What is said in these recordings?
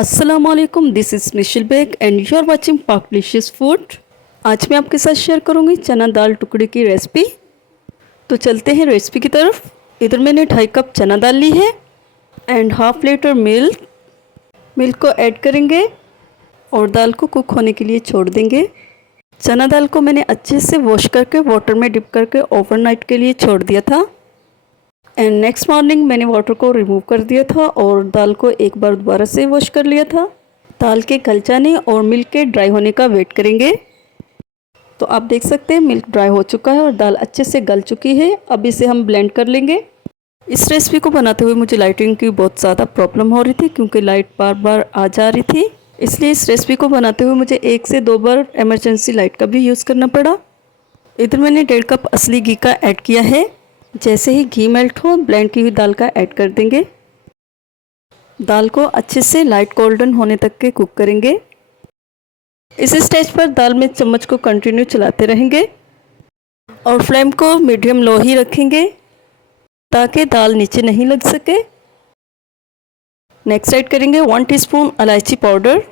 अस्सलामुअलैकुम, this is Nishil Baig and you are watching Pak delicious food. आज मैं आपके साथ शेयर करूंगी चना दाल टुकड़े की रेसिपी। तो चलते हैं रेसिपी की तरफ। इधर मैंने 2.5 कप चना दाल ली है एंड हाफ लीटर मिल्क को ऐड करेंगे और दाल को कुक होने के लिए छोड़ देंगे। चना दाल को मैंने अच्छे से वॉश करके वाटर में डिप करके ओवरनाइट के लिए छोड़ दिया था एंड नेक्स्ट मॉर्निंग मैंने वाटर को रिमूव कर दिया था और दाल को एक बार दोबारा से वॉश कर लिया था। दाल के गल जाने और मिल्क के ड्राई होने का वेट करेंगे। तो आप देख सकते हैं मिल्क ड्राई हो चुका है और दाल अच्छे से गल चुकी है। अब इसे हम ब्लेंड कर लेंगे। इस रेसिपी को बनाते हुए मुझे लाइटिंग की बहुत ज़्यादा प्रॉब्लम हो रही थी क्योंकि लाइट बार बार आ जा रही थी, इसलिए इस रेसिपी को बनाते हुए मुझे 1 से 2 बार इमरजेंसी लाइट का भी यूज़ करना पड़ा। इधर मैंने 1.5 कप असली घी का ऐड किया है। जैसे ही घी मेल्ट हो ब्लेंड की हुई दाल का ऐड कर देंगे। दाल को अच्छे से लाइट गोल्डन होने तक के कुक करेंगे। इस स्टेज पर दाल में चम्मच को कंटिन्यू चलाते रहेंगे और फ्लेम को मीडियम लो ही रखेंगे ताकि दाल नीचे नहीं लग सके। नेक्स्ट ऐड करेंगे 1 टीस्पून इलायची पाउडर।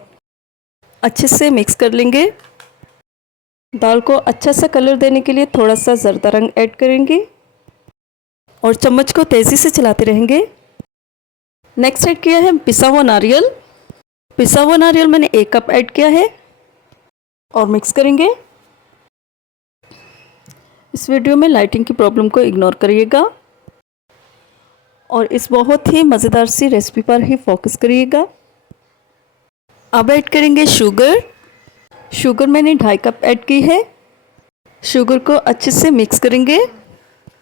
अच्छे से मिक्स कर लेंगे। दाल को अच्छा सा कलर देने के लिए थोड़ा सा जर्दा रंग ऐड करेंगे और चम्मच को तेज़ी से चलाते रहेंगे। नेक्स्ट ऐड किया है पिसा हुआ नारियल। पिसा हुआ नारियल मैंने 1 कप ऐड किया है और मिक्स करेंगे। इस वीडियो में लाइटिंग की प्रॉब्लम को इग्नोर करिएगा और इस बहुत ही मज़ेदार सी रेसिपी पर ही फोकस करिएगा। अब ऐड करेंगे शुगर। शुगर मैंने 2.5 कप ऐड की है। शुगर को अच्छे से मिक्स करेंगे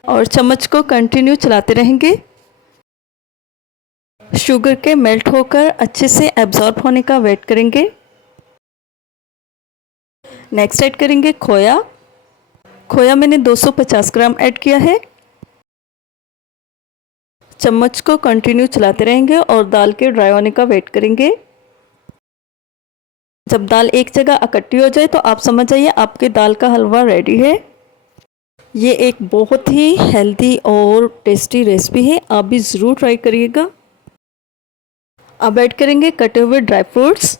और चम्मच को कंटिन्यू चलाते रहेंगे। शुगर के मेल्ट होकर अच्छे से एब्जॉर्ब होने का वेट करेंगे। नेक्स्ट ऐड करेंगे खोया। खोया मैंने 250 ग्राम ऐड किया है। चम्मच को कंटिन्यू चलाते रहेंगे और दाल के ड्राई होने का वेट करेंगे। जब दाल एक जगह इकट्ठी हो जाए तो आप समझ जाइए आपके दाल का हलवा रेडी है। ये एक बहुत ही हेल्दी और टेस्टी रेसिपी है, आप भी ज़रूर ट्राई करिएगा। अब ऐड करेंगे कटे हुए ड्राई फ्रूट्स।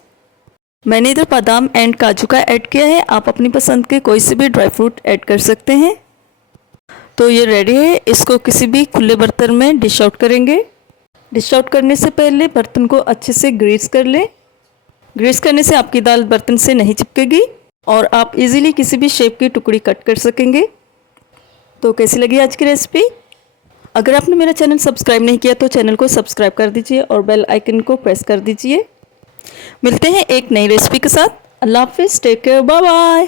मैंने इधर बादाम एंड काजू का ऐड किया है, आप अपनी पसंद के कोई से भी ड्राई फ्रूट ऐड कर सकते हैं। तो ये रेडी है। इसको किसी भी खुले बर्तन में डिश आउट करेंगे। डिश आउट करने से पहले बर्तन को अच्छे से ग्रीस कर लें। ग्रीस करने से आपकी दाल बर्तन से नहीं चिपकेगी और आप इजीली किसी भी शेप की टुकड़ी कट कर सकेंगे। तो कैसी लगी आज की रेसिपी? अगर आपने मेरा चैनल सब्सक्राइब नहीं किया तो चैनल को सब्सक्राइब कर दीजिए और बेल आइकन को प्रेस कर दीजिए। मिलते हैं एक नई रेसिपी के साथ। अल्लाह हाफिज़, टेक केयर, बाय बाय।